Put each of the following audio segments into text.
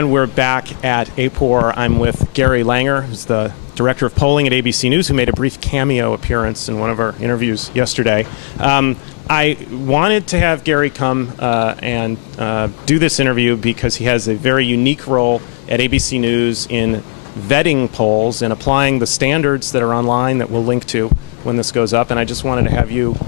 And we're back at AAPOR. I'm with Gary Langer, who's the Director of Polling at ABC News, who made a brief cameo appearance in one of our interviews yesterday. I wanted to have Gary come and do this interview because he has a very unique role at ABC News in vetting polls and applying the standards that are online that we'll link to when this goes up. And I just wanted to have you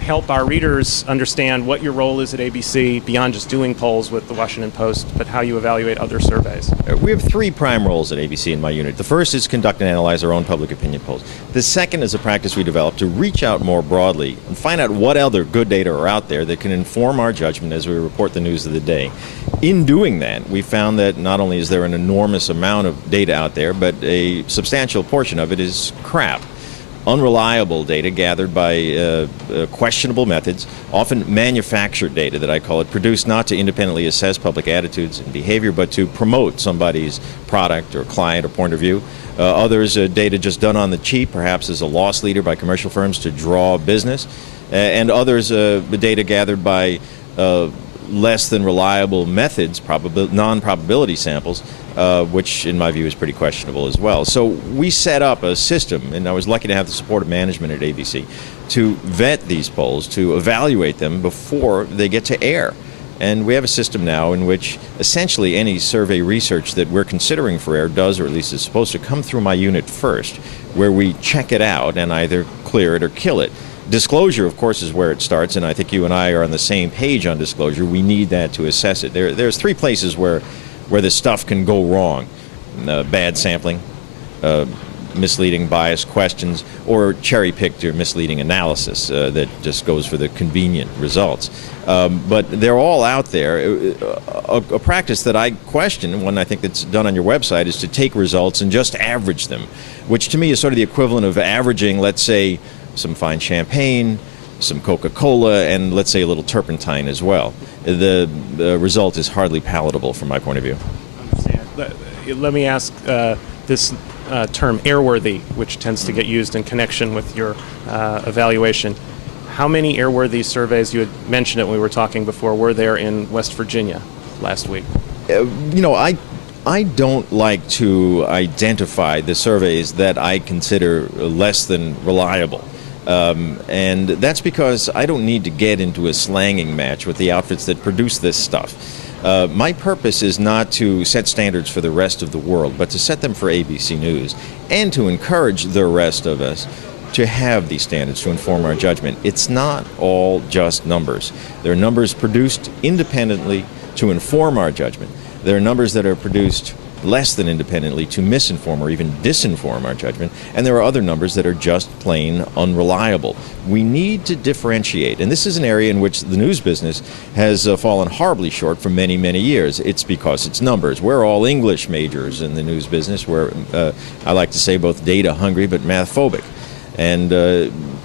help our readers understand what your role is at ABC beyond just doing polls with the Washington Post, but how you evaluate other surveys. We have three prime roles at ABC in my unit. The first is conduct and analyze our own public opinion polls. The second is a practice we developed to reach out more broadly and find out what other good data are out there that can inform our judgment as we report the news of the day. In doing that, we found that not only is there an enormous amount of data out there, but a substantial portion of it is crap. Unreliable data gathered by questionable methods, often manufactured data that I call it, produced not to independently assess public attitudes and behavior, but to promote somebody's product or client or point of view. Others, data just done on the cheap, perhaps as a loss leader by commercial firms to draw business. And others, data gathered by less than reliable methods, non-probability samples, which in my view is pretty questionable as well. So we set up a system, and I was lucky to have the support of management at ABC, to vet these polls, to evaluate them before they get to air. And we have a system now in which essentially any survey research that we're considering for air does, or at least is supposed to, come through my unit first, where we check it out and either clear it or kill it. Disclosure, of course, is where it starts, and I think you and I are on the same page on disclosure. We need that to assess it. There's three places where this stuff can go wrong. Bad sampling, misleading biased questions, or cherry-picked or misleading analysis that just goes for the convenient results. But they're all out there. A practice that I question, one I think that's done on your website, is to take results and just average them, which to me is sort of the equivalent of averaging, let's say, some fine champagne, some Coca-Cola, and let's say a little turpentine as well. The result is hardly palatable from my point of view. I understand. Let me ask this term airworthy, which tends to get used in connection with your evaluation. How many airworthy surveys, you had mentioned it when we were talking before, were there in West Virginia last week? I don't like to identify the surveys that I consider less than reliable. And that's because I don't need to get into a slanging match with the outfits that produce this stuff. My purpose is not to set standards for the rest of the world, but to set them for ABC News and to encourage the rest of us to have these standards to inform our judgment. It's not all just numbers. There are numbers produced independently to inform our judgment. There are numbers that are produced less than independently to misinform or even disinform our judgment, and there are other numbers that are just plain unreliable. We need to differentiate, and this is an area in which the news business has fallen horribly short for many, many years. It's because it's numbers. We're all English majors in the news business. We're, I like to say, both data hungry but math phobic. And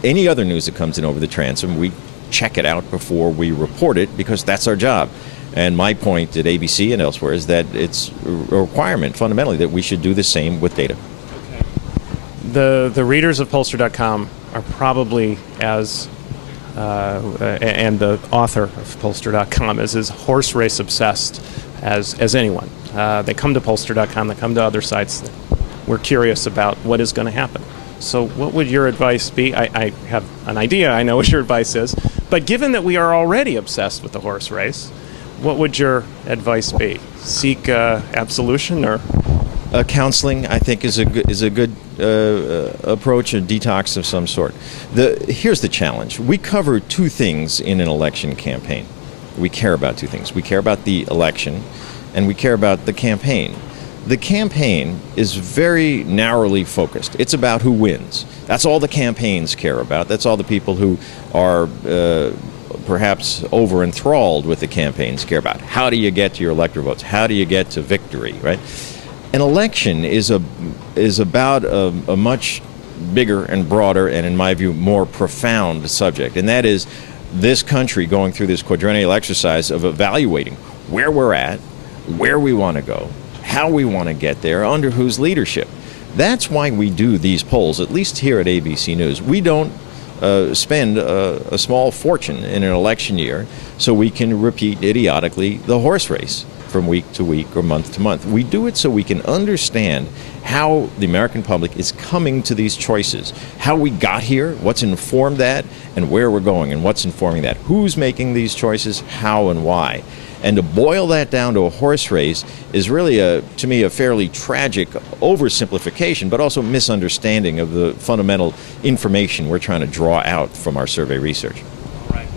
any other news that comes in over the transom, we check it out before we report it because that's our job. And my point at ABC and elsewhere is that it's a requirement, fundamentally, that we should do the same with data. Okay. The readers of Pollster.com are probably as, and the author of Pollster.com is as horse race obsessed as anyone. They come to Pollster.com, they come to other sites. We're curious about what is going to happen. So what would your advice be? I have an idea, I know what your advice is, but given that we are already obsessed with the horse race, what would your advice be? Seek absolution or? Counseling, I think, is a good approach, a detox of some sort. Here's the challenge. We cover two things in an election campaign. We care about two things. We care about the election, and we care about the campaign. The campaign is very narrowly focused. It's about who wins. That's all the campaigns care about. That's all the people who are perhaps over-enthralled with the campaigns care about. How do you get to your electoral votes? How do you get to victory, right? An election is about a much bigger and broader and, in my view, more profound subject, and that is this country going through this quadrennial exercise of evaluating where we're at, where we want to go, how we want to get there, under whose leadership. That's why we do these polls, at least here at ABC News. We don't spend a small fortune in an election year so we can repeat idiotically the horse race. from week to week or month to month. We do it so we can understand how the American public is coming to these choices, how we got here, what's informed that, and where we're going, and what's informing that. Who's making these choices, how and why. And to boil that down to a horse race is really, to me, a fairly tragic oversimplification, but also misunderstanding of the fundamental information we're trying to draw out from our survey research. Right.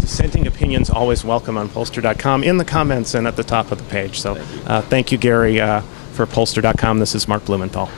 Dissenting opinions always welcome on pollster.com, in the comments and at the top of the page. So thank you, Gary, for pollster.com. This is Mark Blumenthal.